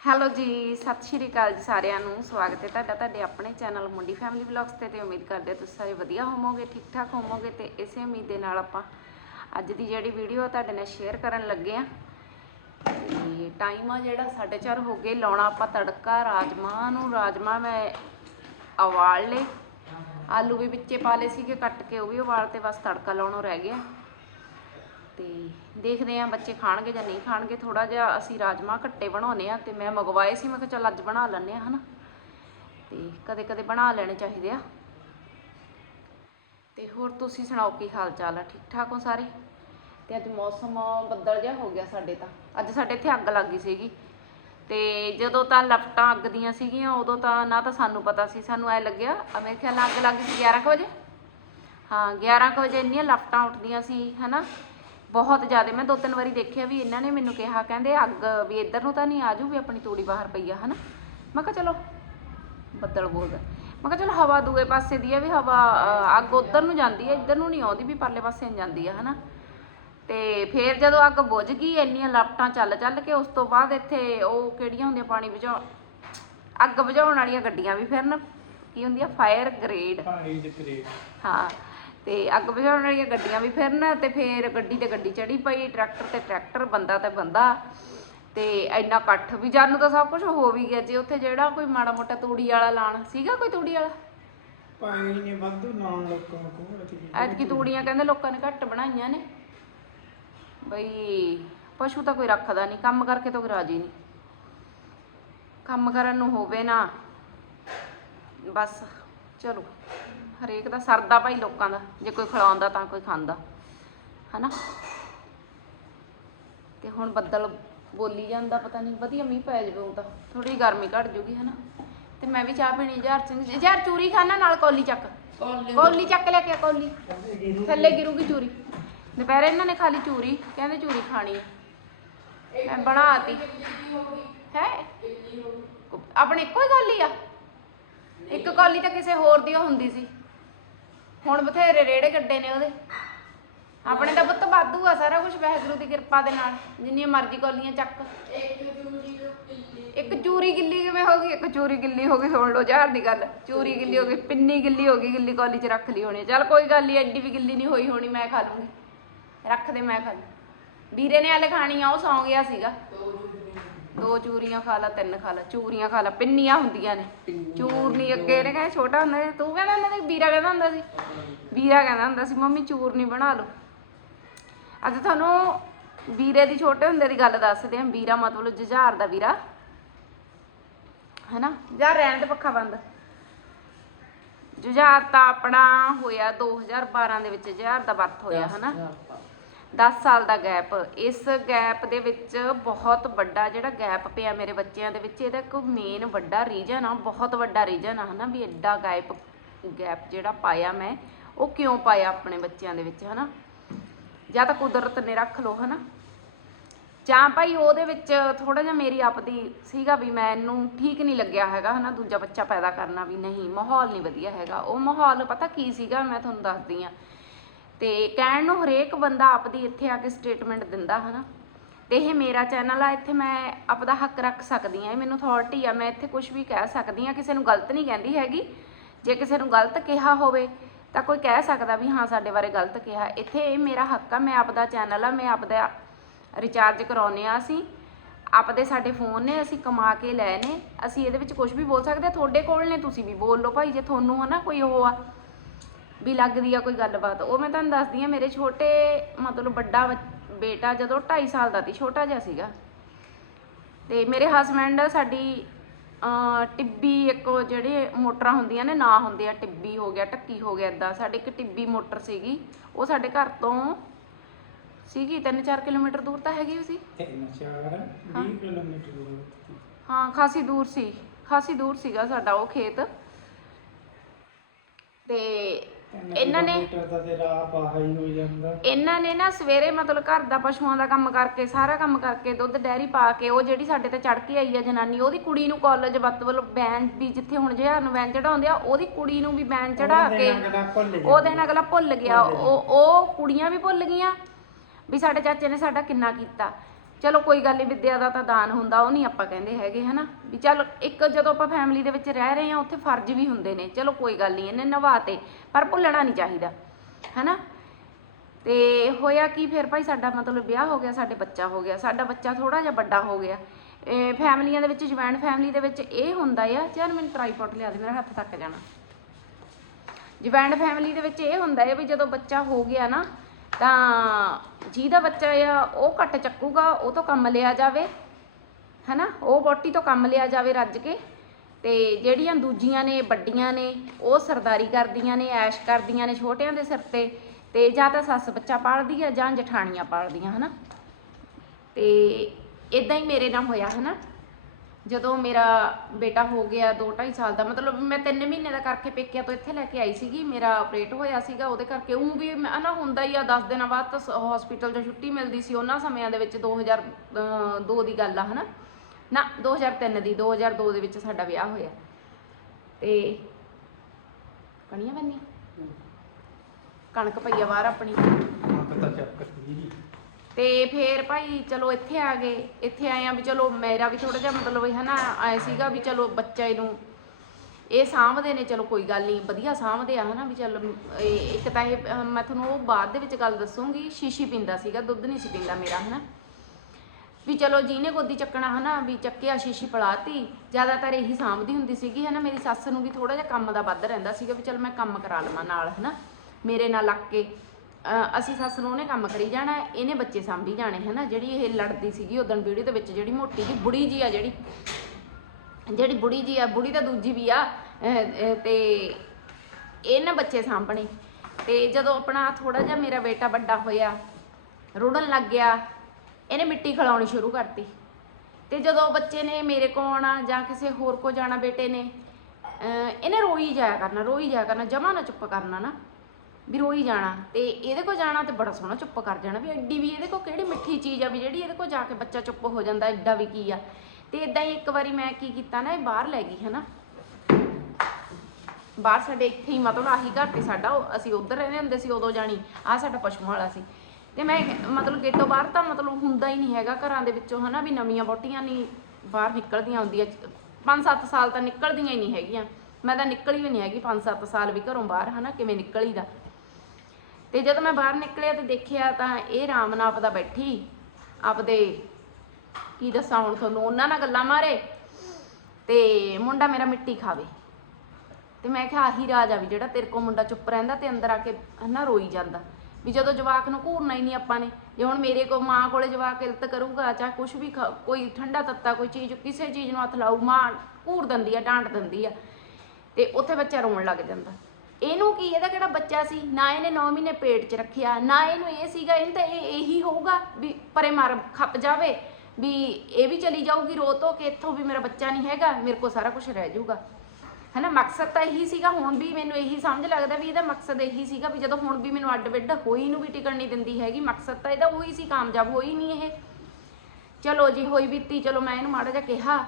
Hello ਜੀ, ਸਤਿ ਸ਼੍ਰੀ ਅਕਾਲ ਜੀ ਸਾਰਿਆਂ ਨੂੰ। ਸਵਾਗਤ ਹੈ ਤੁਹਾਡਾ ਤੁਹਾਡੇ ਆਪਣੇ ਚੈਨਲ ਮੁੰਡੀ ਫੈਮਿਲੀ ਵਲੌਗਸ ਤੇ ਤੇ ਉਮੀਦ ਕਰਦੇ ਹਾਂ ਤੁਸੀਂ ਸਾਰੇ ਵਧੀਆ ਹੋਵੋਗੇ ਠੀਕ ਠਾਕ ਹੋਵੋਗੇ ਤੇ ਇਸੇ ਉਮੀਦ ਦੇ ਨਾਲ ਆਪਾਂ ਅੱਜ ਦੀ ਜਿਹੜੀ ਵੀਡੀਓ ਤੁਹਾਡੇ ਨਾਲ ਸ਼ੇਅਰ ਕਰਨ ਲੱਗੇ ਆ ਤੇ ਟਾਈਮ ਆ ਜਿਹੜਾ 4:30 ਹੋ ਗਏ, ਲਾਉਣਾ ਆਪਾਂ ਤੜਕਾ ਰਾਜਮਾ ਨੂੰ। ਰਾਜਮਾ ਮੈਂ ਉਬਾਲ ਲਏ। ਆਲੂ ਵੀ ਵਿੱਚੇ ਪਾ ਲਏ ਸੀਗੇ, ਕੱਟ ਕੇ ਉਹ ਵੀ ਉਬਾਲ ਤੇ ਬਸ ਤੜਕਾ ਲਾਉਣੋਂ ਰਹਿ ਗਿਆ। ਤੇ ਦੇਖਦੇ ਆ ਬੱਚੇ ਖਾਣਗੇ ਜਾਂ ਨਹੀਂ ਖਾਣਗੇ। ਥੋੜਾ ਜਿਹਾ ਅਸੀਂ ਰਾਜਮਾ ਘੱਟੇ ਬਣਾਉਨੇ ਆ ਤੇ ਮੈਂ ਮੰਗਵਾਏ ਸੀ, ਮੈਂ ਕਿਹਾ ਚੱਲ ਅੱਜ ਬਣਾ ਲੈਣੇ ਆ ਹਨਾ? ਤੇ ਕਦੇ ਕਦੇ ਬਣਾ ਲੈਣੇ ਚਾਹੀਦੇ ਆ। ਤੇ ਹੋਰ ਤੁਸੀਂ ਸੁਣਾਓ ਕੀ ਹਾਲ ਚਾਲ ਆ? ਠੀਕ ਠਾਕ ਹੋ ਸਾਰੇ? ਤੇ ਅੱਜ ਮੌਸਮ ਬੱਦਲ ਜਿਹਾ ਹੋ ਗਿਆ ਸਾਡੇ ਤਾਂ। ਅੱਜ ਸਾਡੇ ਇੱਥੇ ਅੱਗ ਲੱਗ ਗਈ ਸੀਗੀ। ਤੇ ਜਦੋਂ ਤਾਂ ਲਪਟਾਂ ਅੱਗ ਦੀਆਂ ਸੀਗੀਆਂ, ਉਦੋਂ ਤਾਂ ਨਾ ਤਾਂ ਸਾਨੂੰ ਪਤਾ ਸੀ। ਸਾਨੂੰ ਐ ਲੱਗਿਆ, ਆ ਮੇਰੇ ਖਿਆਲ ਨਾਲ ਅੱਗ ਲੱਗ ਗਈ ਸੀ 11 ਕੁ ਵਜੇ? ਹਾਂ 11 ਕੁ ਵਜੇ ਇੰਨੀਆਂ ਲਪਟਾਂ ਉੱਠਦੀਆਂ ਸੀ, ਹਨਾ? ਬਹੁਤ ਜ਼ਿਆਦਾ। ਮੈਂ ਦੋ ਤਿੰਨ ਵਾਰੀ ਦੇਖਿਆ ਵੀ ਇਹਨਾਂ ਨੇ ਮੈਨੂੰ ਕਿਹਾ ਕਹਿੰਦੇ ਅੱਗ ਵੀ ਇੱਧਰ ਨੂੰ ਤਾਂ ਨਹੀਂ ਆਜੂ ਵੀ ਆਪਣੀ ਤੂੜੀ ਬਾਹਰ ਪਈ ਆ ਹਨਾ? ਮੈਂ ਕਿਹਾ ਚਲੋ ਬੱਦਲ ਬੋਲਦਾ। ਮੈਂ ਕਿਹਾ ਚਲ ਹਵਾ ਦੂਏ ਪਾਸੇ ਦੀ ਆ ਵੀ ਹਵਾ ਅੱਗ ਉਧਰ ਨੂੰ ਜਾਂਦੀ ਹੈ ਇੱਧਰ ਨੂੰ ਨਹੀਂ ਆਉਂਦੀ ਵੀ ਪਰਲੇ ਪਾਸੇ ਨੂੰ ਜਾਂਦੀ ਆ ਹਨਾ? ਤੇ ਫੇਰ ਜਦੋਂ ਅੱਗ ਬੁਝ ਗਈ ਇੰਨੀਆਂ ਲਪਟਾਂ ਚੱਲ ਚੱਲ ਕੇ ਉਸ ਤੋਂ ਬਾਅਦ ਇੱਥੇ ਉਹ ਕਿਹੜੀਆਂ ਹੁੰਦੀਆਂ ਪਾਣੀ ਬੁਝਾਉਣ ਅੱਗ ਬੁਝਾਉਣ ਵਾਲੀਆਂ ਗੱਡੀਆਂ ਵੀ ਫਿਰਨ। ਕੀ ਹੁੰਦੀਆਂ? ਫਾਇਰ ਗ੍ਰੇਡ ਹਾਂ। ਤੇ ਅੱਗ ਬੁਝਾਉਣ ਵਾਲੀਆਂ ਗੱਡੀਆਂ ਵੀ ਫਿਰਨ ਤੇ ਫੇਰ ਗੱਡੀ ਤੇ ਗੱਡੀ ਚੜੀ ਪਈ ਟਰੈਕਟਰ ਤੇ ਟਰੈਕਟਰ ਬੰਦਾ ਤੇ ਬੰਦਾ। ਤੇ ਇੰਨਾ ਇਕੱਠ ਵੀ ਜਾਨੂੰ ਤਾਂ ਸਭ ਕੁਝ ਹੋ ਵੀ ਗਿਆ। ਜੇ ਉੱਥੇ ਜਿਹੜਾ ਕੋਈ ਮਾੜਾ ਮੋਟਾ ਤੂੜੀ ਵਾਲਾ ਲਾਣ ਸੀਗਾ ਕੋਈ ਤੂੜੀ ਵਾਲਾ? ਪਾਣੀ ਨੇ ਵਾਧੂ ਲਾਉਣ ਲੋਕਾਂ ਨੂੰ ਅਤੇ ਐਤਕੀ ਤੂੜੀਆਂ ਕਹਿੰਦੇ ਲੋਕਾਂ ਨੇ ਘੱਟ ਬਣਾਈਆਂ ਨੇ। ਬਈ ਪਸ਼ੂ ਤਾਂ ਕੋਈ ਰੱਖਦਾ ਨਹੀਂ ਕੰਮ ਕਰਕੇ ਤਾਂ ਕੋਈ ਰਾਜੀ ਨਹੀਂ। ਕੰਮ ਕਰਨ ਨੂੰ ਹੋਵੇ ਨਾ ਬਸ ਚਲੋ। ਹਰੇਕ ਦਾ ਸਰਦਾ ਭਾਈ ਲੋਕਾਂ ਦਾ ਜੇ ਕੋਈ ਖਿਲਾਉਂਦਾ ਤਾਂ ਕੋਈ ਖਾਂਦਾ ਹਨਾ? ਤੇ ਹੁਣ ਬੱਦਲ ਬੋਲੀ ਜਾਂਦਾ ਪਤਾ ਨਹੀਂ ਵਧੀਆ ਮੀਂਹ ਪੈ ਜਾਵੇ ਉਹ ਤਾਂ ਥੋੜੀ ਗਰਮੀ ਘਟ ਜੂਗੀ ਹਨਾ? ਤੇ ਮੈਂ ਵੀ ਚਾਹ ਪੀਣੀ ਜਹਰ ਸਿੰਘ ਜਹਰ ਚੂਰੀ ਖਾਣਾ ਨਾਲ ਕੌਲੀ ਚੱਕ? ਕੌਲੀ। ਚੱਕ ਲੈ ਕੇ ਆ, ਕੌਲੀ। ਥੱਲੇ ਗਿਰੂਗੀ ਚੂਰੀ। ਦੁਪਹਿਰੇ ਇਹਨਾਂ ਨੇ ਖਾਲੀ ਚੂਰੀ ਕਹਿੰਦੇ ਚੂਰੀ ਖਾਣੀ ਹੈ ਮੈਂ ਬਣਾਤੀ। ਹੈ ਆਪਣੇ ਇੱਕੋ ਹੀ ਕੌਲੀ ਆ? ਇੱਕ ਕੌਲੀ ਤਾਂ ਕਿਸੇ ਹੋਰ ਦੀ ਹੁੰਦੀ ਸੀ। ਹੁਣ ਬਥੇਰੇ ਰੇੜੇ ਕੱਢੇ ਨੇ ਉਹਦੇ। ਆਪਣੇ ਤਾਂ ਪੁੱਤ ਵਾਧੂ ਆ ਸਾਰਾ ਕੁਝ ਵਾਹਿਗੁਰੂ ਦੀ ਕਿਰਪਾ ਦੇ ਨਾਲ। ਜਿੰਨੀਆਂ ਮਰਜ਼ੀ ਕੌਲੀਆਂ ਚੱਕ। ਇੱਕ ਚੂਰੀ ਗਿੱਲੀ ਕਿਵੇਂ ਹੋ ਗਈ? ਇੱਕ ਚੂਰੀ ਗਿੱਲੀ ਹੋ ਗਈ, ਸੁਣ ਲਓ ਜ਼ਹਿਰ ਦੀ ਗੱਲ। ਚੂਰੀ ਗਿੱਲੀ ਹੋ ਗਈ, ਪਿੰਨੀ ਗਿੱਲੀ ਹੋ ਗਈ, ਗਿੱਲੀ ਕੌਲੀ 'ਚ ਰੱਖ ਲਈ ਹੋਣੀ ਚੱਲ ਕੋਈ ਗੱਲ ਨਹੀਂ ਐਡੀ ਵੀ ਗਿੱਲੀ ਨਹੀਂ ਹੋਈ ਹੋਣੀ, ਮੈਂ ਖਾ ਲੂੰਗੀ। ਰੱਖ ਦੇ, ਮੈਂ ਖਾ ਲੂੰ। ਵੀਰੇ ਨੇ ਹਲੇ ਖਾਣੀ ਆ, ਉਹ ਸੌਂ ਗਿਆ ਸੀਗਾ। ਦੋ ਚੂਰੀਆਂ ਖਾ ਲਾ ਤਿੰਨ ਖਾ ਲਾ ਚੂਰੀਆਂ ਖਾ ਲਾ ਪਿੰਨੀਆਂ ਹੁੰਦੀਆਂ ਨੇ। ਚੂਰਨੀ ਅੱਗੇ ਨੇ ਕਹਿੰਦਾ ਛੋਟਾ ਹੁੰਦਾ ਸੀ ਤੂੰ ਕਹਿੰਦਾ ਹੁੰਦਾ ਸੀ ਵੀਰਾ ਕਹਿੰਦਾ ਹੁੰਦਾ ਸੀ। ਵੀਰਾ ਕਹਿੰਦਾ ਹੁੰਦਾ ਸੀ ਮੰਮੀ ਚੂਰਨੀ ਬਣਾ ਲਓ। ਅੱਜ ਤੁਹਾਨੂੰ ਵੀਰੇ ਦੀ ਛੋਟੇ ਹੁੰਦੇ ਦੀ ਗੱਲ ਦੱਸਦੇ ਆਂ ਵੀਰਾ ਮਤਲਬ ਜੁਝਾਰ ਦਾ ਵੀਰਾ। ਹੈਨਾ? ਜਾਂ ਰਹਿਣ ਦੇ ਪੱਖਾ ਬੰਦ। ਜੁਝਾਰ ਤਾਂ ਆਪਣਾ ਹੋਇਆ 2012 ਦੇ ਵਿੱਚ ਜੁਝਾਰ ਦਾ ਬਰਥ ਹੋਇਆ ਹਨਾ? 10 ਸਾਲ ਦਾ ਗੈਪ ਇਸ ਗੈਪ ਦੇ ਵਿੱਚ ਬਹੁਤ ਵੱਡਾ ਜਿਹੜਾ ਗੈਪ ਪਿਆ ਮੇਰੇ ਬੱਚਿਆਂ ਦੇ ਵਿੱਚ, ਇਹਦਾ ਇੱਕ ਮੇਨ ਵੱਡਾ ਰੀਜਨ ਆ, ਬਹੁਤ ਵੱਡਾ ਰੀਜਨ ਆ ਹਨਾ ਵੀ ਐਡਾ ਗੈਪ ਗੈਪ ਜਿਹੜਾ ਪਾਇਆ ਮੈਂ, ਉਹ ਕਿਉਂ ਪਾਇਆ ਆਪਣੇ ਬੱਚਿਆਂ ਦੇ ਵਿੱਚ ਹਨਾ। ਜਾਂ ਤਾਂ ਕੁਦਰਤ ਨੇ ਰੱਖ ਲੋ ਹਨਾ। ਜਾਂ ਭਾਈ ਉਹਦੇ ਵਿੱਚ ਥੋੜਾ ਜਿਹਾ ਮੇਰੀ ਆਪਦੀ ਸੀਗਾ ਵੀ ਮੈਨੂੰ ਠੀਕ ਨਹੀਂ ਲੱਗਿਆ ਹੈਗਾ ਹਨਾ, ਦੂਜਾ ਬੱਚਾ ਪੈਦਾ ਕਰਨਾ ਵੀ ਨਹੀਂ, ਮਾਹੌਲ ਨਹੀਂ ਵਧੀਆ ਹੈਗਾ। ਉਹ ਮਾਹੌਲ ਪਤਾ ਕੀ ਸੀਗਾ, ਮੈਂ ਤੁਹਾਨੂੰ ਦੱਸਦੀ ਆ ਤੇ ਕਹਿਣ ਨੂੰ ਹਰੇਕ ਬੰਦਾ ਆਪਦੀ ਇੱਥੇ ਆ ਕੇ ਸਟੇਟਮੈਂਟ ਦਿੰਦਾ, ਹਨਾ? ਤੇ ਇਹ ਮੇਰਾ ਚੈਨਲ ਆ, ਇੱਥੇ ਮੈਂ ਆਪਦਾ ਹੱਕ ਰੱਖ ਸਕਦੀ ਆ ਇਹ ਮੈਨੂੰ ਅਥਾਰਟੀ ਆ, ਮੈਂ ਇੱਥੇ ਕੁਝ ਵੀ ਕਹਿ ਸਕਦੀ ਆ ਕਿਸੇ ਨੂੰ ਗਲਤ ਨਹੀਂ ਕਹਿੰਦੀ ਹੈਗੀ। ਜੇ ਕਿਸੇ ਨੂੰ ਗਲਤ ਕਿਹਾ ਹੋਵੇ, ਤਾਂ ਕੋਈ ਕਹਿ ਸਕਦਾ ਵੀ ਹਾਂ, ਸਾਡੇ ਬਾਰੇ ਗਲਤ ਕਿਹਾ। ਇੱਥੇ ਇਹ ਮੇਰਾ ਹੱਕ ਆ, ਮੈਂ ਆਪਦਾ ਚੈਨਲ ਆ, ਮੈਂ ਆਪਦਾ ਰਿਚਾਰਜ ਕਰਾਉਨੇ ਆ ਅਸੀਂ। ਆਪਦੇ ਸਾਡੇ ਫੋਨ ਨੇ, ਅਸੀਂ ਕਮਾ ਕੇ ਲਏ ਨੇ। ਅਸੀਂ ਇਹਦੇ ਵਿੱਚ ਕੁਝ ਵੀ ਬੋਲ ਸਕਦੇ ਆ ਤੁਹਾਡੇ ਕੋਲ ਨੇ, ਤੁਸੀਂ ਵੀ ਬੋਲ ਲਓ। ਭਾਈ, ਜੇ ਤੁਹਾਨੂੰ ਹਨਾ ਕੋਈ ਉਹ ਆ ਵੀ ਲੱਗਦੀ ਆ ਕੋਈ ਗੱਲਬਾਤ। ਉਹ ਮੈਂ ਤੁਹਾਨੂੰ ਦੱਸਦੀ ਆ ਮੇਰੇ ਛੋਟੇ ਮਤਲਬ ਵੱਡਾ ਬੱਚ- ਬੇਟਾ ਜਦੋਂ 2.5 ਸਾਲ ਦਾ ਸੀ ਛੋਟਾ ਜਿਹਾ ਸੀਗਾ। ਤੇ ਮੇਰੇ ਹਸਬੰਡ ਸਾਡੀ ਅਹ, ਟਿੱਬੀ ਇੱਕ ਉਹ ਜਿਹੜੇ ਮੋਟਰਾਂ ਹੁੰਦੀਆਂ ਨੇ ਨਾ ਹੁੰਦੇ ਆ ਟਿੱਬੀ ਹੋ ਗਿਆ ਟੱਕੀ ਹੋ ਗਿਆ ਇਦਾਂ ਸਾਡੇ ਇੱਕ ਟਿੱਬੀ ਮੋਟਰ ਸੀਗੀ ਉਹ ਸਾਡੇ ਘਰ ਤੋਂ ਸੀਗੀ 3-4 ਕਿਲੋਮੀਟਰ ਦੂਰ ਤਾਂ ਹੈਗੀ ਸੀ। ਤਿੰਨ ਚਾਰ 20 ਕਿਲੋਮੀਟਰ ਦੂਰ। ਹਾਂ ਖਾਸੀ ਦੂਰ ਸੀ ਖਾਸੀ ਦੂਰ ਸੀਗਾ ਸਾਡਾ ਉਹ ਖੇਤ। ਤੇ ਇਹਨਾਂ ਨੇ ਕਿਲੋਮੀਟਰ ਦਾ ਤੇ ਰਾਹ ਪਾਹਾ ਹੀ ਹੋ ਜਾਂਦਾ। ਇਹਨਾਂ ਨੇ ਨਾ ਸਵੇਰੇ ਮਤਲਬ ਘਰ ਦਾ ਪਸ਼ੂਆਂ ਦਾ ਕੰਮ ਕਰਕੇ ਸਾਰਾ ਕੰਮ ਕਰਕੇ ਦੁੱਧ ਡੈਰੀ ਪਾ ਕੇ ਉਹ ਜਿਹੜੀ ਸਾਡੇ ਤੇ ਚੜ ਕੇ ਆਈ ਆ ਜਨਾਨੀ ਉਹਦੀ ਕੁੜੀ ਨੂੰ ਕਾਲਜ ਵੱਤ ਵੱਲੋਂ ਬੈਨ ਵੀ ਜਿੱਥੇ ਹੁਣ ਜਿਹੜਾ ਨੂੰ ਬੈਨ ਚੜਾਉਂਦੇ ਆ ਉਹਦੀ ਕੁੜੀ ਨੂੰ ਵੀ ਬੈਨ ਚੜਾ ਕੇ ਉਹ। ਦਿਨ ਅਗਲਾ ਭੁੱਲ ਗਿਆ। ਉਹ ਉਹ ਕੁੜੀਆਂ ਵੀ ਭੁੱਲ ਗਈਆਂ ਵੀ ਸਾਡੇ ਚਾਚੇ ਨੇ ਸਾਡਾ ਕਿੰਨਾ ਕੀਤਾ। ਚਲੋ ਕੋਈ ਗੱਲ ਨਹੀਂ, ਵਿਦਿਆ ਦਾ ਤਾਂ ਦਾਨ ਹੁੰਦਾ, ਉਹ ਨਹੀਂ ਆਪਾਂ ਕਹਿੰਦੇ ਹੈਗੇ, ਹਨਾ? ਵੀ ਚਲ ਇੱਕ ਜਦੋਂ ਆਪਾਂ ਫੈਮਿਲੀ ਦੇ ਵਿੱਚ ਰਹਿ ਰਹੇ ਹਾਂ, ਉੱਥੇ ਫਰਜ਼ ਵੀ ਹੁੰਦੇ ਨੇ। ਚਲੋ ਕੋਈ ਗੱਲ ਨਹੀਂ, ਇਹਨੇ ਨਿਭਾਤੇ ਪਰ ਭੁੱਲਣਾ ਨਹੀਂ ਚਾਹੀਦਾ, ਹਨਾ? ਤੇ ਹੋਇਆ ਕੀ ਫਿਰ ਭਾਈ, ਸਾਡਾ ਮਤਲਬ ਵਿਆਹ ਹੋ ਗਿਆ, ਸਾਡੇ ਬੱਚਾ ਹੋ ਗਿਆ, ਸਾਡਾ ਬੱਚਾ ਥੋੜਾ ਜਿਹਾ ਵੱਡਾ ਹੋ ਗਿਆ। ਫੈਮਲੀਆਂ ਦੇ ਵਿੱਚ, ਜੁਆਇੰਟ ਫੈਮਲੀ ਦੇ ਵਿੱਚ ਇਹ ਹੁੰਦਾ ਆ, ਚੱਲ ਮੈਨੂੰ ਟ੍ਰਾਈਪੋਡ ਲਿਆ ਦੇ, ਮੇਰਾ ਹੱਥ ਤੱਕ ਜਾਣਾ। ਜੁਆਇੰਟ ਫੈਮਲੀ ਦੇ ਵਿੱਚ ਇਹ ਹੁੰਦਾ ਹੈ ਵੀ ਜਦੋਂ ਬੱਚਾ ਹੋ ਗਿਆ ਨਾ ਤਾਂ ਜਿਹਦਾ ਬੱਚਾ ਆ, ਉਹ ਘੱਟ ਚੱਕੂਗਾ, ਉਹ ਤੋਂ ਕੰਮ ਲਿਆ ਜਾਵੇ, ਹਨਾ? ਉਹ ਬੋਟੀ ਤੋਂ ਕੰਮ ਲਿਆ ਜਾਵੇ ਰੱਜ ਕੇ, ਤੇ ਜਿਹੜੀਆਂ ਦੂਜੀਆਂ ਨੇ, ਵੱਡੀਆਂ ਨੇ, ਉਹ ਸਰਦਾਰੀ ਕਰਦੀਆਂ ਨੇ, ਐਸ਼ ਕਰਦੀਆਂ ਨੇ ਛੋਟਿਆਂ ਦੇ ਸਿਰ ਤੇ ਤੇ ਜਾਂ ਤਾਂ ਸੱਸ ਬੱਚਾ ਪਾਲਦੀ ਆ ਜਾਂ ਜਠਾਣੀਆਂ ਪਾਲਦੀਆਂ, ਹਨਾ? ਤੇ ਇਦਾਂ ਹੀ ਮੇਰੇ ਨਾਲ ਹੋਇਆ, ਹਨਾ? ਜਦੋਂ ਮੇਰਾ ਬੇਟਾ ਹੋ ਗਿਆ 2 2.5 ਸਾਲ ਦਾ, ਮਤਲਬ ਮੈਂ 3 ਮਹੀਨੇ ਦਾ ਕਰਕੇ ਪੇਕਿਆਂ ਤੋਂ ਇੱਥੇ ਲੈ ਕੇ ਆਈ ਸੀਗੀ, ਮੇਰਾ ਆਪਰੇਟ ਹੋਇਆ ਸੀਗਾ, ਉਹਦੇ ਕਰਕੇ ਉਹ ਵੀ ਮੈਂ, ਨਾ ਹੁੰਦਾ ਹੀ ਆ 10 ਦਿਨਾਂ ਬਾਅਦ ਤਾਂ ਹਸਪੀਟਲ 'ਚੋਂ ਛੁੱਟੀ ਮਿਲਦੀ ਸੀ, ਉਹਨਾਂ ਸਮਿਆਂ ਦੇ ਵਿੱਚ 2002 ਦੀ ਗੱਲ ਆ, ਹਨਾ? ਨਾ 2003 ਦੀ 2002 ਦੇ ਵਿੱਚ ਸਾਡਾ ਵਿਆਹ ਹੋਇਆ। ਤੇ ਕਣੀਆਂ ਬੰਨੀਆਂ ਕਣਕ ਪਈ ਆ ਬਾਹਰ ਆਪਣੀ। ਪਤਾ ਚੱਕ ਜੀ ਤੇ ਫੇਰ ਭਾਈ ਚਲੋ ਇੱਥੇ ਆ ਗਏ, ਇੱਥੇ ਆਏ ਆ ਵੀ ਚਲੋ ਮੇਰਾ ਵੀ ਥੋੜਾ ਜਿਹਾ ਮਤਲਬ ਹੈ ਨਾ ਆਏ ਸੀਗਾ ਵੀ ਚਲੋ ਬੱਚੇ ਨੂੰ ਇਹ ਸਾਂਭਦੇ ਨੇ, ਚਲੋ ਕੋਈ ਗੱਲ ਨਹੀਂ, ਵਧੀਆ ਸਾਂਭਦੇ ਆ ਹਨਾ ਵੀ ਚਲ ਇੱਕ ਤਾਂ ਇਹ ਮੈਂ ਤੁਹਾਨੂੰ ਉਹ ਬਾਅਦ ਦੇ ਵਿੱਚ ਗੱਲ ਦੱਸੂਗੀ, ਸ਼ੀਸ਼ੀ ਪੀਂਦਾ ਸੀਗਾ, ਦੁੱਧ ਨਹੀਂ ਸੀ ਪੀਂਦਾ ਮੇਰਾ ਹਨਾ। ਵੀ ਚਲੋ ਜਿਹਨੇ ਗੋਦੀ ਚੱਕਣਾ ਹਨਾ, ਵੀ ਚੱਕਿਆ, ਸ਼ੀਸ਼ੀ ਪਲਾਤੀ, ਜ਼ਿਆਦਾਤਰ ਇਹੀ ਸਾਂਭਦੀ ਹੁੰਦੀ ਸੀਗੀ ਹਨਾ, ਮੇਰੀ ਸੱਸ ਨੂੰ ਵੀ ਥੋੜਾ ਜਿਹਾ ਕੰਮ ਦਾ ਵੱਧ ਰਹਿੰਦਾ ਸੀਗਾ ਵੀ ਚਲ ਮੈਂ ਕੰਮ ਕਰਾ ਲਵਾਂ ਨਾਲ ਹਨਾ, ਮੇਰੇ ਨਾਲ ਲੱਗ ਕੇ। ਅਸੀਂ ਸੱਸ ਨੂੰ ਉਹਨੇ ਕੰਮ ਕਰੀ ਜਾਣਾ ਇਹਨੇ ਬੱਚੇ ਸਾਂਭੀ ਜਾਣੇ ਹਨਾ? ਜਿਹੜੀ ਇਹ ਲੜਦੀ ਸੀਗੀ ਉਦੋਂ ਵੀਡੀਓ ਦੇ ਵਿੱਚ ਜਿਹੜੀ ਮੋਟੀ ਜੀ ਬੁੜੀ ਜੀ ਆ ਜਿਹੜੀ ਜਿਹੜੀ ਬੁੜੀ ਜੀ ਆ ਬੁੜੀ ਤਾਂ ਦੂਜੀ ਵੀ ਆ ਅਹ, ਤੇ ਇਹਨੇ ਬੱਚੇ ਸਾਂਭਣੇ। ਤੇ ਜਦੋਂ ਆਪਣਾ ਥੋੜਾ ਜਿਹਾ ਮੇਰਾ ਬੇਟਾ ਵੱਡਾ ਹੋਇਆ ਰੁੜਨ ਲੱਗ ਗਿਆ ਇਹਨੇ ਮਿੱਟੀ ਖਿਲਾਉਣੀ ਸ਼ੁਰੂ ਕਰਤੀ। ਤੇ ਜਦੋਂ ਬੱਚੇ ਨੇ ਮੇਰੇ ਕੋਲ ਆਉਣਾ ਜਾਂ ਕਿਸੇ ਹੋਰ ਕੋ ਜਾਣਾ ਬੇਟੇ ਨੇ ਇਹਨੇ ਰੋਈ ਜਾਇਆ ਕਰਨਾ ਰੋਈ ਜਾਇਆ ਕਰਨਾ ਜਮਾ ਨਾ ਚੁੱਪ ਕਰਨਾ ਨਾ। ਵੀ ਰੋਈ ਜਾਣਾ ਤੇ ਇਹਦੇ ਕੋਲ ਜਾਣਾ ਤੇ ਬੜਾ ਸੋਹਣਾ ਚੁੱਪ ਕਰ ਜਾਣਾ ਵੀ ਐਡੀ ਵੀ ਇਹਦੇ ਕੋਲ ਕਿਹੜੀ ਮਿੱਠੀ ਚੀਜ਼ ਆ ਵੀ ਜਿਹੜੀ ਇਹਦੇ ਕੋਲ ਜਾ ਕੇ ਬੱਚਾ ਚੁੱਪ ਹੋ ਜਾਂਦਾ, ਐਡਾ ਵੀ ਕੀ ਆ। ਤੇ ਇਦਾਂ ਹੀ ਇੱਕ ਵਾਰੀ ਮੈਂ ਕੀ ਕੀਤਾ ਨਾ, ਇਹ ਬਾਹਰ ਲੈ ਗਈ, ਹਨਾ। ਬਾਹਰ ਸਾਡੇ ਇੱਥੇ ਹੀ ਮਤਲਬ ਆਹੀ ਘਰ ਤੇ ਸਾਡਾ ਅਸੀਂ ਉਧਰ ਰਹਿੰਦੇ ਹੁੰਦੇ ਸੀ, ਉਦੋਂ ਜਾਣੀ ਆ ਸਾਡਾ ਪਸ਼ੂਆਂ ਵਾਲਾ ਸੀ। ਤੇ ਮੈਂ ਮਤਲਬ ਗੇਟੋਂ ਬਾਹਰ ਤਾਂ ਮਤਲਬ ਹੁੰਦਾ ਹੀ ਨਹੀਂ ਹੈਗਾ ਘਰਾਂ ਦੇ ਵਿੱਚੋਂ, ਹਨਾ, ਵੀ ਨਵੀਆਂ ਬੋਟੀਆਂ ਨਹੀਂ ਬਾਹਰ ਨਿਕਲਦੀਆਂ ਹੁੰਦੀਆਂ 5-7 ਸਾਲ ਤਾਂ ਨਿਕਲਦੀਆਂ ਹੀ ਨਹੀਂ ਹੈਗੀਆਂ। ਮੈਂ ਤਾਂ ਨਿਕਲੀ ਵੀ ਨਹੀਂ ਹੈਗੀ 5-7 ਸਾਲ ਵੀ ਘਰੋਂ ਬਾਹਰ, ਹਨਾ, ਕਿਵੇਂ ਨਿਕਲੀਦਾ। ਤੇ ਜਦੋਂ ਮੈਂ ਬਾਹਰ ਨਿਕਲਿਆ ਤੇ ਦੇਖਿਆ ਤਾਂ ਇਹ ਰਾਮ ਨਾਲ ਆਪਦਾ ਬੈਠੀ। ਆਪਦੇ, ਕੀ ਦੱਸਾਂ ਹੁਣ ਤੁਹਾਨੂੰ, ਉਹਨਾਂ ਨਾਲ ਗੱਲਾਂ ਮਾਰੇ ਤੇ ਮੁੰਡਾ ਮੇਰਾ ਮਿੱਟੀ ਖਾਵੇ। ਤੇ ਮੈਂ ਕਿਹਾ ਆਹੀ ਰਾਜ ਆ ਵੀ ਜਿਹੜਾ ਤੇਰੇ ਕੋਲ ਮੁੰਡਾ ਚੁੱਪ ਰਹਿੰਦਾ ਤੇ ਅੰਦਰ ਆ ਕੇ ਹਨਾ ਰੋਈ ਜਾਂਦਾ। ਵੀ ਜਦੋਂ ਜਵਾਕ ਨੂੰ ਘੂਰਨਾ ਹੀ ਨਹੀਂ ਆਪਾਂ ਨੇ, ਜੇ ਹੁਣ ਮੇਰੇ ਕੋ ਮਾਂ ਕੋਲੇ ਜਵਾਕ ਇਲਤ ਕਰੂਗਾ ਚਾਹੇ ਕੁਝ ਵੀ ਖਾ- ਕੋਈ ਠੰਡਾ ਤੱਤਾ, ਕੋਈ ਚੀਜ਼, ਕਿਸੇ ਚੀਜ਼ ਨੂੰ ਹੱਥ ਲਾਊ, ਮਾਂ ਘੂਰ ਦਿੰਦੀ ਆ, ਡਾਂਟ ਦਿੰਦੀ ਆ ਤੇ ਉੱਥੇ ਬੱਚਾ ਰੋਣ ਲੱਗ ਜਾਂਦਾ। ਇਹਨੂੰ ਕੀ, ਇਹਦਾ ਕਿਹੜਾ ਬੱਚਾ ਸੀ? ਨਾ ਇਹਨੇ 9 ਮਹੀਨੇ ਪੇਟ 'ਚ ਰੱਖਿਆ, ਨਾ ਇਹਨੂੰ ਇਹ ਸੀਗਾ, ਇਹਨੂੰ ਤਾਂ ਇਹ ਇਹੀ ਹੋਊਗਾ ਵੀ ਪਰੇ ਮਾਰ ਖੱਪ ਜਾਵੇ, ਵੀ ਇਹ ਵੀ ਚਲੀ ਜਾਊਗੀ ਰੋ ਧੋ ਕੇ ਇੱਥੋਂ ਵੀ ਮੇਰਾ ਬੱਚਾ ਨਹੀਂ ਹੈਗਾ, ਮੇਰੇ ਕੋਲ ਸਾਰਾ ਕੁਝ ਰਹਿ ਜਾਊਗਾ। ਹੈਨਾ, ਮਕਸਦ ਤਾਂ ਇਹੀ ਸੀਗਾ, ਹੁਣ ਵੀ ਮੈਨੂੰ ਇਹੀ ਸਮਝ ਲੱਗਦਾ ਵੀ ਇਹਦਾ ਮਕਸਦ ਇਹੀ ਸੀਗਾ ਵੀ ਜਦੋਂ ਹੁਣ ਵੀ ਮੈਨੂੰ ਅੱਡ ਵਿੱਡ ਹੋਈ ਨੂੰ ਵੀ ਟਿਕਣ ਨਹੀਂ ਦਿੰਦੀ ਹੈਗੀ, ਮਕਸਦ ਤਾਂ ਇਹਦਾ ਉਹੀ ਸੀ, ਕਾਮਯਾਬ ਹੋਈ ਨਹੀਂ ਇਹ। ਚਲੋ ਜੀ, ਹੋਈ ਬੀਤੀ, ਚਲੋ ਮੈਂ ਇਹਨੂੰ ਮਾੜਾ ਜਿਹਾ ਕਿਹਾ।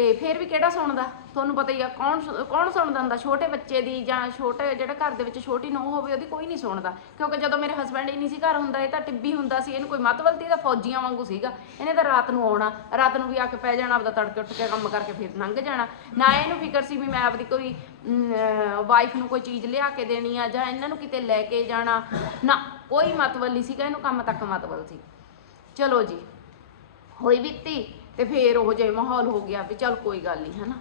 ਤੇ ਫਿਰ ਵੀ ਕਿਹੜਾ ਸੁਣਦਾ? ਤੁਹਾਨੂੰ ਪਤਾ ਹੀ ਆ, ਕੌਣ ਸੁ- ਕੌਣ ਸੁਣਦਾ ਹੁੰਦਾ? ਛੋਟੇ ਬੱਚੇ ਦੀ ਜਾਂ ਛੋਟੇ, ਜਿਹੜਾ ਘਰ ਦੇ ਵਿੱਚ ਛੋਟੀ ਨੂੰਹ ਹੋਵੇ, ਉਹਦੀ ਕੋਈ ਨਹੀਂ ਸੁਣਦਾ। ਕਿਉਂਕਿ ਜਦੋਂ ਮੇਰੇ ਹਸਬੰਡ ਹੀ ਨਹੀਂ ਸੀ ਘਰ ਹੁੰਦਾ, ਇਹ ਤਾਂ ਟਿੱਬੀ ਹੁੰਦਾ ਸੀ, ਇਹਨੂੰ ਕੋਈ ਮਤਵਲ ਤੇ ਇਹਦਾ ਫੌਜੀਆਂ ਵਾਂਗੂ ਸੀਗਾ। ਇਹਨੇ ਤਾਂ ਰਾਤ ਨੂੰ ਆਉਣਾ, ਰਾਤ ਨੂੰ ਵੀ ਆ ਕੇ ਪੈ ਜਾਣਾ, ਆਪਦਾ ਤੜਕੇ ਉੱਠ ਕੇ ਕੰਮ ਕਰਕੇ ਫਿਰ ਲੰਘ ਜਾਣਾ। ਨਾ ਇਹਨੂੰ ਫਿਕਰ ਸੀ ਵੀ ਮੈਂ ਆਪਦੀ ਕੋਈ ਵਾਈਫ ਨੂੰ ਕੋਈ ਚੀਜ਼ ਲਿਆ ਕੇ ਦੇਣੀ ਆ, ਜਾਂ ਇਹਨਾਂ ਨੂੰ ਕਿਤੇ ਲੈ ਕੇ ਜਾਣਾ। ਨਾ, ਕੋਈ ਮਤਵਲ ਨਹੀਂ ਸੀਗਾ, ਇਹਨੂੰ ਕੰਮ ਤੱਕ ਮਤਵਲ ਸੀ ਚਲੋ ਜੀ, ਹੋਈ ਬੀਤੀ। ਤੇ ਫੇਰ ਉਹ ਜਿਹਾ ਮਾਹੌਲ ਹੋ ਗਿਆ ਵੀ ਚੱਲ ਕੋਈ ਗੱਲ ਨਹੀਂ, ਹਨਾ।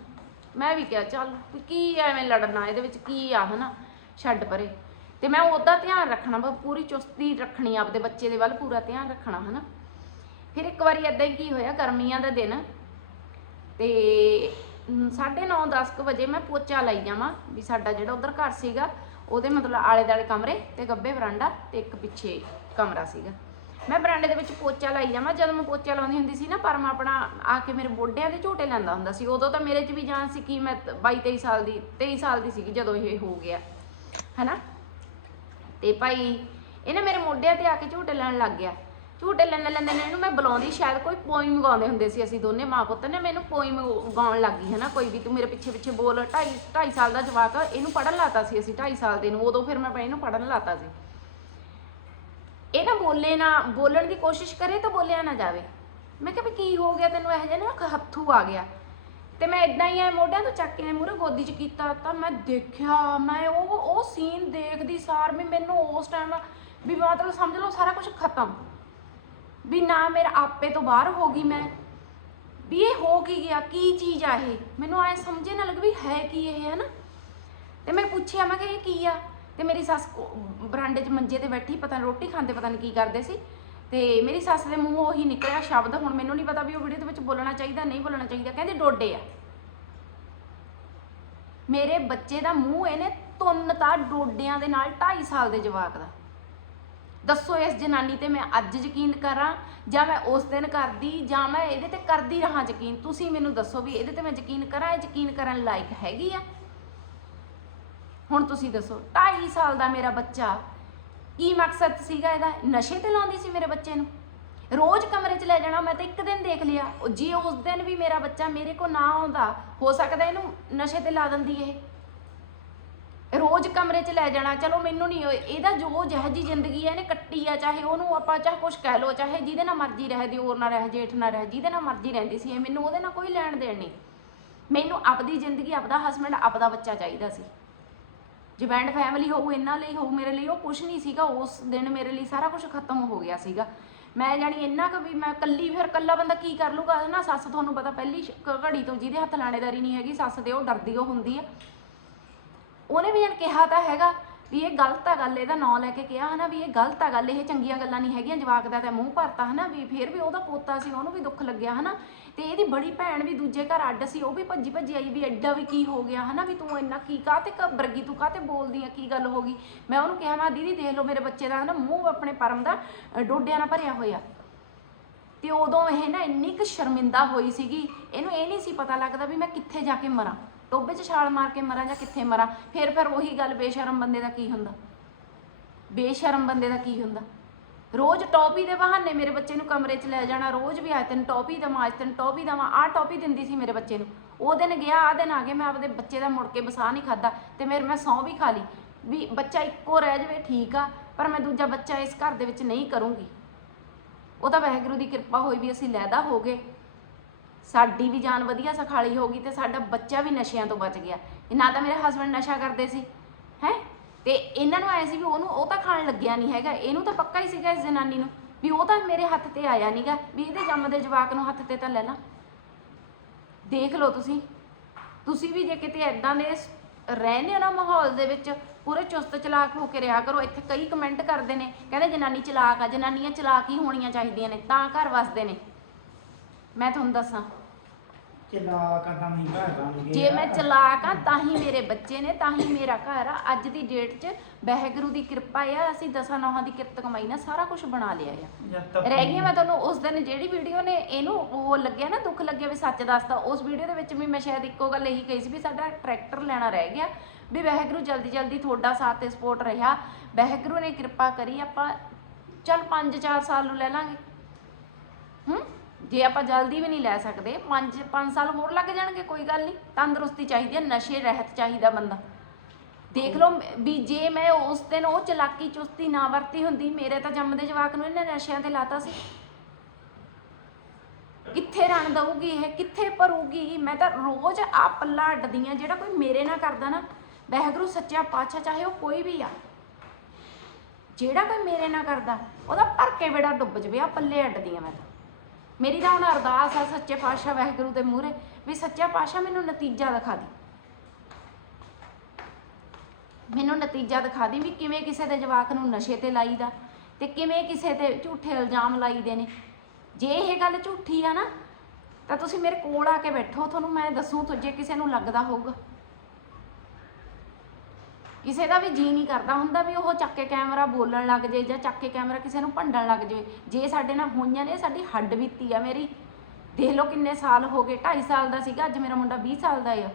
ਮੈਂ ਵੀ ਕਿਹਾ, ਚੱਲ ਵੀ ਕੀ ਐਵੇਂ ਲੜਨਾ, ਇਹਦੇ ਵਿੱਚ ਕੀ ਆ, ਹਨਾ, ਛੱਡ ਪਰੇ। ਤੇ ਮੈਂ ਉਹਦਾ ਧਿਆਨ ਰੱਖਣਾ ਵਾ, ਪੂਰੀ ਚੁਸਤੀ ਰੱਖਣੀ ਆਪਦੇ ਬੱਚੇ ਦੇ ਵੱਲ ਪੂਰਾ ਧਿਆਨ ਰੱਖਣਾ, ਹਨਾ। ਫਿਰ ਇੱਕ ਵਾਰੀ ਏਦਾਂ ਹੀ ਕੀ ਹੋਇਆ, ਗਰਮੀਆਂ ਦਾ ਦਿਨ, ਤੇ 9:30 10 ਵਜੇ ਮੈਂ ਪੋਚਾ ਲਾਈ ਜਾਵਾਂ, ਵੀ ਸਾਡਾ ਜਿਹੜਾ ਉਧਰ ਘਰ ਸੀਗਾ, ਉਹਦੇ ਮਤਲਬ ਆਲੇ ਦਾਲੇ ਕਮਰੇ ਤੇ ਗੱਬੇ ਬਰਾਂਡਾ ਤੇ ਇੱਕ ਪਿੱਛੇ ਕਮਰਾ ਸੀਗਾ। ਮੈਂ ਬਰਾਂਡੇ ਦੇ ਵਿੱਚ ਪੋਚਾ ਲਾਈ ਜਾਵਾਂ, ਜਦੋਂ ਮੈਂ ਪੋਚਾ ਲਾਉਂਦੀ ਹੁੰਦੀ ਸੀ ਨਾ, ਪਰਮ ਆਪਣਾ ਆ ਕੇ ਮੇਰੇ ਮੋਢਿਆਂ ਦੇ ਝੋਟੇ ਲੈਂਦਾ ਹੁੰਦਾ ਸੀ। ਉਦੋਂ ਤਾਂ ਮੇਰੇ 'ਚ ਵੀ ਜਾਨ ਸੀ ਕਿ ਮੈਂ 22 23 ਸਾਲ ਦੀ 23 ਸਾਲ ਦੀ ਸੀਗੀ ਜਦੋਂ ਇਹ ਹੋ ਗਿਆ, ਹੈਨਾ? ਤੇ ਭਾਈ, ਇਹਨੇ ਮੇਰੇ ਮੋਢਿਆਂ ਤੇ ਆ ਕੇ ਝੂਟੇ ਲੈਣ ਲੱਗ ਗਿਆ। ਝੂਟੇ ਲੈਣ ਲੈਂਦੇ ਨੇ ਇਹਨੂੰ ਮੈਂ ਬੁਲਾਉਂਦੀ, ਸ਼ਾਇਦ ਕੋਈ ਪੋਇਮ ਗਾਉਂਦੇ ਹੁੰਦੇ ਸੀ ਅਸੀਂ ਦੋਨੇ ਮਾਂ ਪੁੱਤ ਨੇ, ਮੈਨੂੰ ਪੋਇਮ ਗਾਉਣ ਲੱਗ ਗਈ ਹੈ ਨਾ ਕੋਈ ਵੀ ਤੂੰ ਮੇਰੇ ਪਿੱਛੇ ਪਿੱਛੇ ਬੋਲ 2.5 2.5 ਸਾਲ ਦਾ ਜਵਾਕ, ਇਹਨੂੰ ਪੜਨ ਲਾਤਾ ਸੀ ਅਸੀਂ 2.5 ਸਾਲ ਦੇ ਨੂੰ, ਉਦੋਂ ਫਿਰ ਮੈਂ ਇਹਨੂੰ ਪੜਨ ਲਾਤਾ ਸੀ। ਇਹ ਨਾ ਬੋਲੇ ਨਾ, ਬੋਲਣ ਦੀ ਕੋਸ਼ਿਸ਼ ਕਰੇ ਤਾਂ ਬੋਲਿਆ ਨਾ ਜਾਵੇ। ਮੈਂ ਕਿਹਾ ਵੀ ਕੀ ਹੋ ਗਿਆ ਤੈਨੂੰ ਇਹੋ ਜਿਹਾ ਨਾ ਹੱਥੂ ਆ ਗਿਆ। ਤੇ ਮੈਂ ਇਦਾਂ ਹੀ ਐ ਮੋਢਿਆਂ ਤੋਂ ਚੱਕ ਕੇ ਮੂਰੇ ਗੋਦੀ 'ਚ ਕੀਤਾ ਤਾਂ ਮੈਂ ਦੇਖਿਆ, ਮੈਂ ਉਹ ਉਹ ਸੀਨ ਦੇਖਦੀ ਸਾਰ ਵੀ ਮੈਨੂੰ ਉਸ ਟਾਈਮ ਵੀ ਮਤਲਬ ਸਮਝ ਲਓ ਸਾਰਾ ਕੁਝ ਖਤਮ। ਵੀ ਨਾ ਮੇਰਾ ਆਪੇ ਤੋਂ ਬਾਹਰ ਹੋ ਗਈ ਮੈਂ। ਵੀ ਇਹ ਹੋ ਕੀ ਗਿਆ, ਕੀ ਚੀਜ਼ ਆ ਇਹ? ਮੈਨੂੰ ਐ ਸਮਝੇ ਨਾ ਲੱਗ ਵੀ ਹੈ ਕੀ ਇਹ ਹੈ ਨਾ ਤੇ ਮੈਂ ਪੁੱਛਿਆ, ਮੈਂ ਕਿਹਾ ਇਹ ਕੀ ਆ? ਤੇ ਮੇਰੀ ਸੱਸ ਕੋ- ਬਰਾਂਡੇ 'ਚ ਮੰਜੇ ਤੇ ਬੈਠੀ, ਪਤਾ ਨੀ ਰੋਟੀ ਖਾਂਦੇ, ਪਤਾ ਨਹੀਂ ਕੀ ਕਰਦੇ ਸੀ। ਤੇ ਮੇਰੀ ਸੱਸ ਦੇ ਮੂੰਹੋਂ ਉਹੀ ਨਿਕਲਿਆ ਸ਼ਬਦ, ਹੁਣ ਮੈਨੂੰ ਨਹੀਂ ਪਤਾ ਵੀ ਉਹ ਵੀਡੀਓ ਦੇ ਵਿੱਚ ਬੋਲਣਾ ਚਾਹੀਦਾ, ਨਹੀਂ ਬੋਲਣਾ ਚਾਹੀਦਾ, ਕਹਿੰਦੇ ਡੋਡੇ ਆ। ਮੇਰੇ ਬੱਚੇ ਦਾ ਮੂੰਹ ਇਹਨੇ ਤੁੰਨਤਾ ਡੋਡਿਆਂ ਦੇ ਨਾਲ 2.5 ਸਾਲ ਦੇ ਜਵਾਕ ਦਾ। ਦੱਸੋ ਇਸ ਜਨਾਨੀ ਤੇ ਮੈਂ ਅੱਜ ਯਕੀਨ ਕਰਾਂ, ਜਾਂ ਮੈਂ ਉਸ ਦਿਨ ਕਰਦੀ, ਜਾਂ ਮੈਂ ਇਹਦੇ ਤੇ ਕਰਦੀ ਰਹਾ ਯਕੀਨ? ਤੁਸੀਂ ਮੈਨੂੰ ਦੱਸੋ ਵੀ ਇਹਦੇ ਤੇ ਮੈਂ ਯਕੀਨ ਕਰਾਂ, ਇਹ ਯਕੀਨ ਕਰਨ ਲਾਇਕ ਹੈਗੀ ਆ? ਹੁਣ ਤੁਸੀਂ ਦੱਸੋ 2.5 ਸਾਲ ਦਾ ਮੇਰਾ ਬੱਚਾ, ਕੀ ਮਕਸਦ ਸੀਗਾ ਇਹਦਾ? ਨਸ਼ੇ ਤੇ ਲਾਉਂਦੀ ਸੀ ਮੇਰੇ ਬੱਚੇ ਨੂੰ? ਰੋਜ਼ ਕਮਰੇ 'ਚ ਲੈ ਜਾਣਾ, ਮੈਂ ਤਾਂ ਇੱਕ ਦਿਨ ਦੇਖ ਲਿਆ। ਜੇ ਉਸ ਦਿਨ ਵੀ ਮੇਰਾ ਬੱਚਾ ਮੇਰੇ ਕੋ ਨਾ ਆਉਂਦਾ, ਹੋ ਸਕਦਾ ਇਹਨੂੰ ਨਸ਼ੇ ਤੇ ਲਾ ਦਿੰਦੀ ਇਹ। ਰੋਜ਼ ਕਮਰੇ 'ਚ ਲੈ ਜਾਣਾ, ਚਲੋ ਮੈਨੂੰ ਨਹੀਂ ਇਹਦਾ ਜੋ ਜਿਹੋ ਜੀ ਜ਼ਿੰਦਗੀ ਹੈ ਇਹਨੇ ਕੱਟੀ ਆ, ਚਾਹੇ ਉਹਨੂੰ ਆਪਾਂ ਚਾਹੇ ਕੁਛ ਕਹਿ ਲੋ ਚਾਹੇ ਜਿਹਦੇ ਨਾਲ ਮਰਜ਼ੀ ਰਹੇ ਦਿਓਰ ਨਾਲ ਰਹੇ ਜੇਠ ਨਾਲ ਰਹੇ ਜਿਹਦੇ ਨਾਲ ਮਰਜ਼ੀ ਰਹਿੰਦੀ ਸੀ ਇਹ, ਮੈਨੂੰ ਉਹਦੇ ਨਾਲ ਕੋਈ ਲੈਣ ਦੇਣ ਨਹੀਂ ਮੈਨੂੰ ਆਪਦੀ ਜ਼ਿੰਦਗੀ, ਆਪਦਾ ਹਸਬੰਡ ਆਪਦਾ ਬੱਚਾ ਚਾਹੀਦਾ ਸੀ। ਜੁਆਇੰਟ ਫੈਮਿਲੀ ਹੋਊ, ਇਹਨਾਂ ਲਈ ਹੋਊ, ਮੇਰੇ ਲਈ, ਉਹ ਕੁਝ ਨਹੀਂ ਸੀਗਾ, ਉਸ ਦਿਨ ਮੇਰੇ ਲਈ ਸਾਰਾ ਕੁਝ ਖਤਮ ਹੋ ਗਿਆ ਸੀਗਾ। ਮੈਂ ਜਾਣੀ ਇੰਨਾ ਕੁ ਵੀ, ਮੈਂ ਕੱਲੀ ਫਿਰ ਕੱਲਾ ਬੰਦਾ ਕੀ ਕਰ ਲੂਗਾ ਨਾ ਸੱਸ ਤੁਹਾਨੂੰ ਪਤਾ ਪਹਿਲੀ ਘੜੀ ਤੋਂ ਜਿਹਦੇ ਹੱਥ ਲਾਣੇਦਾਰੀ ਨਹੀਂ ਹੈਗੀ, ਸੱਸ ਦੇ ਉਹ ਡਰਦੀ ਉਹ ਹੁੰਦੀ ਆ। ਉਹਨੇ ਵੀ ਜਣ ਕਿਹਾ ਤਾਂ ਹੈਗਾ ਵੀ ਇਹ ਗਲਤ ਆ ਗੱਲ, ਇਹਦਾ ਨਾਂ ਲੈ ਕੇ ਕਿਹਾ ਹਨਾ ਵੀ ਇਹ ਗਲਤ ਆ ਗੱਲ, ਇਹ ਚੰਗੀਆਂ ਗੱਲਾਂ ਨਹੀਂ ਹੈਗੀਆਂ, ਜਵਾਕ ਦਾ ਤਾਂ ਮੂੰਹ ਭਰਤਾ ਹਨਾ ਵੀ ਫਿਰ ਵੀ ਉਹਦਾ ਪੋਤਾ ਸੀ, ਉਹਨੂੰ ਵੀ ਦੁੱਖ ਲੱਗਿਆ ਹਨਾ। ਤੇ ਇਹਦੀ ਬੜੀ ਭੈਣ ਵੀ ਦੂਜੇ ਘਰ ਅੱਡ ਸੀ, ਉਹ ਵੀ ਭੱਜੀ ਭੱਜੀ ਆਈ ਵੀ ਐਡਾ ਵੀ ਕੀ ਹੋ ਗਿਆ ਹਨਾ ਵੀ ਤੂੰ ਇੰਨਾ ਕੀ ਕਾਹ 'ਤੇ ਗਈ ਤੂੰ ਕਾਹ 'ਤੇ ਬੋਲਦੀ ਆ, ਕੀ ਗੱਲ ਹੋ ਗਈ। ਮੈਂ ਉਹਨੂੰ ਕਿਹਾ, ਮੈਂ ਦੀਦੀ ਦੇਖ ਲਓ ਮੇਰੇ ਬੱਚੇ ਦਾ ਹਨਾ ਮੂੰਹ ਆਪਣੇ ਪਰਮ ਦਾ ਡੋਡਿਆਂ ਨਾਲ ਭਰਿਆ ਹੋਇਆ। ਤੇ ਉਦੋਂ ਇਹ ਨਾ ਇੰਨੀ ਕੁ ਸ਼ਰਮਿੰਦਾ ਹੋਈ ਸੀਗੀ, ਇਹਨੂੰ ਇਹ ਨਹੀਂ ਸੀ ਪਤਾ ਲੱਗਦਾ ਵੀ ਮੈਂ ਕਿੱਥੇ ਜਾ ਕੇ ਮਰਾਂ। ਟੋਬੇ 'ਚ ਛਾਲ ਮਾਰ ਕੇ ਮਰਾਂ ਜਾਂ ਕਿੱਥੇ ਮਰਾਂ? ਫਿਰ ਫਿਰ ਉਹੀ ਗੱਲ ਬੇਸ਼ਰਮ ਬੰਦੇ ਦਾ ਕੀ ਹੁੰਦਾ? ਬੇਸ਼ਰਮ ਬੰਦੇ ਦਾ ਕੀ ਹੁੰਦਾ? ਰੋਜ਼ ਟੌਪੀ ਦੇ ਬਹਾਨੇ ਮੇਰੇ ਬੱਚੇ ਨੂੰ ਕਮਰੇ 'ਚ ਲੈ ਜਾਣਾ, ਰੋਜ਼ ਵੀ ਅੱਜ ਤੈਨੂੰ ਟੌਪੀ ਦਵਾਂ, ਅੱਜ ਤੈਨੂੰ ਟੌਪੀ ਦਵਾਂ, ਆਹ ਟੌਪੀ ਦਿੰਦੀ ਸੀ ਮੇਰੇ ਬੱਚੇ ਨੂੰ। ਉਹ ਦਿਨ ਗਿਆ ਆ ਦਿਨ ਆ ਗਿਆ ਮੈਂ ਆਪਦੇ ਬੱਚੇ ਦਾ ਮੁੜ ਕੇ ਬਸਾ ਨਹੀਂ ਖਾਦਾ ਤੇ ਮੇਰੇ ਮੈਂ ਸੌਂ ਵੀ ਖਾ ਲਈ। ਵੀ ਬੱਚਾ ਇੱਕੋ ਰਹਿ ਜਾਵੇ, ਠੀਕ ਆ, ਪਰ ਮੈਂ ਦੂਜਾ ਬੱਚਾ ਇਸ ਘਰ ਦੇ ਵਿੱਚ ਨਹੀਂ ਕਰੂੰਗੀ। ਉਹ ਤਾਂ ਵਾਹਿਗੁਰੂ ਦੀ ਕਿਰਪਾ ਹੋਈ ਵੀ ਅਸੀਂ ਲੈਦਾ ਹੋ ਗਏ। ਸਾਡੀ ਵੀ ਜਾਨ ਵਧੀਆ ਸਖਾਲੀ ਹੋ ਗਈ ਤੇ ਸਾਡਾ ਬੱਚਾ ਵੀ ਨਸ਼ਿਆਂ ਤੋਂ ਬਚ ਗਿਆ। ਨਾ ਤਾਂ ਮੇਰੇ ਹਸਬੰਡ ਨਸ਼ਾ ਕਰਦੇ ਸੀ, ਹੈ? ਤੇ ਇਹਨਾਂ ਨੂੰ ਆਏ ਸੀ ਵੀ ਉਹਨੂੰ ਉਹ ਤਾਂ ਖਾਣ ਲੱਗਿਆ ਨਹੀਂ ਹੈਗਾ, ਇਹਨੂੰ ਤਾਂ ਪੱਕਾ ਹੀ ਸੀਗਾ ਇਸ ਜਨਾਨੀ ਨੂੰ ਵੀ ਉਹ ਤਾਂ ਮੇਰੇ ਹੱਥ ਤੇ ਆਇਆ ਨਹੀਂਗਾ ਵੀ ਇਹਦੇ ਜੰਮਦੇ ਜਵਾਕ ਨੂੰ ਹੱਥ ਤੇ ਤਾਂ ਲੈ ਲਾ। ਦੇਖ ਲਓ ਤੁਸੀਂ ਤੁਸੀਂ ਵੀ ਜੇ ਕਿਤੇ ਐਦਾਂ ਦੇ ਰਹਿੰਦੇ ਹੋ ਨਾ ਮਾਹੌਲ ਦੇ ਵਿੱਚ, ਪੂਰੇ ਚੁਸਤ ਚਲਾਕ ਹੋ ਕੇ ਰਿਹਾ ਕਰੋ, ਇੱਥੇ ਕਈ ਕਮੈਂਟ ਕਰਦੇ ਨੇ, ਕਹਿੰਦੇ ਜਨਾਨੀ ਚਲਾਕ ਆ, ਜਨਾਨੀਆਂ ਚਲਾਕ ਹੀ ਹੋਣੀਆਂ ਚਾਹੀਦੀਆਂ ਨੇ, ਤਾਂ ਘਰ ਵਸਦੇ ਨੇ। ਮੈਂ ਤੁਹਾਨੂੰ ਦੱਸਾਂ ਨਹੀਂ ਘਰ ਜੇ ਮੈਂ ਚਲਾਕ ਆ ਤਾਂ ਹੀ ਮੇਰੇ ਬੱਚੇ ਨੇ ਤਾਂ ਹੀ ਮੇਰਾ ਘਰ ਆ। ਅੱਜ ਦੀ ਡੇਟ 'ਚ ਵਾਹਿਗੁਰੂ ਦੀ ਕਿਰਪਾ ਆ ਅਸੀਂ ਦਸਾਂ ਨੌਹਾਂ ਦੀ ਕਿਰਤ ਕਮਾਈ ਨਾਲ ਸਾਰਾ ਕੁਝ ਬਣਾ ਲਿਆ ਆ। ਰਹਿ ਗਈ ਮੈਂ ਤੁਹਾਨੂੰ ਉਸ ਦਿਨ ਜਿਹੜੀ ਵੀਡੀਓ ਨੇ ਇਹਨੂੰ ਉਹ ਲੱਗਿਆ ਨਾ ਦੁੱਖ ਲੱਗਿਆ ਵੀ ਸੱਚ ਦੱਸਦਾ। ਉਸ ਵੀਡੀਓ ਦੇ ਵਿੱਚ ਵੀ ਮੈਂ ਸ਼ਾਇਦ ਇੱਕੋ ਗੱਲ ਇਹੀ ਕਹੀ ਸੀ ਵੀ ਸਾਡਾ ਟਰੈਕਟਰ ਲੈਣਾ ਰਹਿ ਗਿਆ ਵੀ ਵਾਹਿਗੁਰੂ ਜਲਦੀ ਜਲਦੀ ਤੁਹਾਡਾ ਸਾਥ ਤੇ ਸਪੋਰਟ ਰਿਹਾ। ਵਾਹਿਗੁਰੂ ਨੇ ਕਿਰਪਾ ਕਰੀ ਆਪਾਂ ਚੱਲ 5-4 ਸਾਲ ਨੂੰ ਲੈ ਲਾਂਗੇ। ਹੂੰ? ਜੇ ਆਪਾਂ ਜਲਦੀ ਵੀ ਨਹੀਂ ਲੈ ਸਕਦੇ 5 5 ਸਾਲ ਹੋਰ ਲੱਗ ਜਾਣਗੇ, ਕੋਈ ਗੱਲ ਨਹੀਂ। ਤੰਦਰੁਸਤੀ ਚਾਹੀਦੀ ਹੈ, ਨਸ਼ੇ, ਰਹਿਤ ਚਾਹੀਦਾ ਬੰਦਾ। ਦੇਖ ਲਓ, ਵੀ ਜੇ ਮੈਂ ਉਸ ਦਿਨ ਉਹ ਚਲਾਕੀ, ਚੁਸਤੀ ਨਾ ਵਰਤੀ ਹੁੰਦੀ, ਮੇਰੇ ਤਾਂ ਜੰਮਦੇ ਜਵਾਕ ਨੂੰ ਇਹਨੇ ਨਸ਼ਿਆਂ ਤੇ ਲਾਤਾ ਸੀ। ਕਿੱਥੇ ਰਣ ਦਊਗੀ ਇਹ? ਕਿੱਥੇ ਭਰੂਗੀ? ਮੈਂ ਤਾਂ ਰੋਜ਼ ਆ ਪੱਲਾ ਅੱਡਦੀ ਆ ਜਿਹੜਾ ਕੋਈ ਮੇਰੇ ਨਾਲ ਕਰਦਾ ਨਾ, ਵਾਹਿਗੁਰੂ, ਸੱਚਾ ਪਾਤਸ਼ਾਹ, ਚਾਹੇ ਉਹ ਕੋਈ ਵੀ ਆ। ਜਿਹੜਾ ਕੋਈ ਮੇਰੇ ਨਾਲ ਕਰਦਾ, ਉਹਦਾ ਭਰ ਕੇ ਬੇੜਾ ਡੁੱਬ ਜਵੇ, ਆ ਪੱਲੇ ਅੱਡਦੀ ਆ ਮੈਂ ਤਾਂ। ਮੇਰੀ ਤਾਂ ਹੁਣ ਅਰਦਾਸ ਆ ਸੱਚੇ ਪਾਤਸ਼ਾਹ ਵਾਹਿਗੁਰੂ ਦੇ ਮੂਹਰੇ ਵੀ ਸੱਚਾ ਪਾਤਸ਼ਾਹ ਮੈਨੂੰ ਨਤੀਜਾ ਦਿਖਾ ਦੇ। ਮੈਨੂੰ ਨਤੀਜਾ ਦਿਖਾ ਦੀ ਵੀ ਕਿਵੇਂ ਕਿਸੇ ਦੇ ਜਵਾਕ ਨੂੰ ਨਸ਼ੇ ਤੇ ਲਾਈਦਾ ਤੇ ਕਿਵੇਂ ਕਿਸੇ ਤੇ ਝੂਠੇ ਇਲਜ਼ਾਮ ਲਾਈਦੇ ਨੇ। ਜੇ ਇਹ ਗੱਲ ਝੂਠੀ ਆ ਨਾ, ਤਾਂ ਤੁਸੀਂ ਮੇਰੇ ਕੋਲ ਆ ਕੇ ਬੈਠੋ, ਤੁਹਾਨੂੰ ਮੈਂ ਦੱਸੂ ਤੁ ਜੇ ਕਿਸੇ ਨੂੰ ਲੱਗਦਾ ਹੋਊਗਾ। ਕਿਸੇ ਦਾ ਵੀ ਜੀ ਨਹੀਂ ਕਰਦਾ ਹੁੰਦਾ ਵੀ ਉਹ ਚੱਕ ਕੇ ਕੈਮਰਾ ਬੋਲਣ ਲੱਗ ਜੇ ਜਾਂ ਚੱਕ ਕੇ ਕੈਮਰਾ ਕਿਸੇ ਨੂੰ ਭੰਡਣ ਲੱਗ ਜੇ। ਜੇ ਸਾਡੇ ਨਾਲ ਹੋਈਆਂ ਨੇ, ਸਾਡੀ ਹੱਡ ਬੀਤੀ ਆ ਮੇਰੀ। ਦੇਖ ਲਓ ਕਿੰਨੇ ਸਾਲ ਹੋ ਗਏ 2.5 ਸਾਲ ਦਾ ਸੀਗਾ, ਅੱਜ ਮੇਰਾ ਮੁੰਡਾ 20 ਸਾਲ ਦਾ ਆ।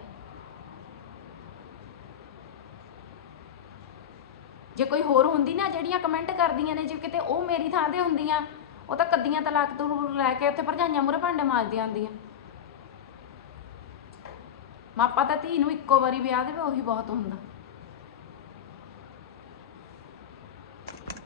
ਜੇ ਕੋਈ ਹੋਰ ਹੁੰਦੀ ਨਾ, ਜਿਹੜੀਆਂ ਕਮੈਂਟ ਕਰਦੀਆਂ ਨੇ, ਜੇ ਕਿਤੇ ਉਹ ਮੇਰੀ ਥਾਂ ਤੇ ਹੁੰਦੀਆਂ, ਉਹ ਤਾਂ ਕੱਦੀਆਂ ਤਲਾਕ ਤੋਂ ਲੈ ਕੇ ਉੱਥੇ ਭਰਜਾਈਆਂ ਮੂਹਰੇ ਭਾਂਡੇ ਮਾਰਦੀਆਂ ਹੁੰਦੀਆਂ। ਮਾਪਾ ਤਾਂ ਧੀ ਨੂੰ ਇੱਕੋ ਵਾਰੀ ਵਿਆਹ ਦੇਵੇ, ਉਹੀ ਬਹੁਤ ਹੁੰਦਾ।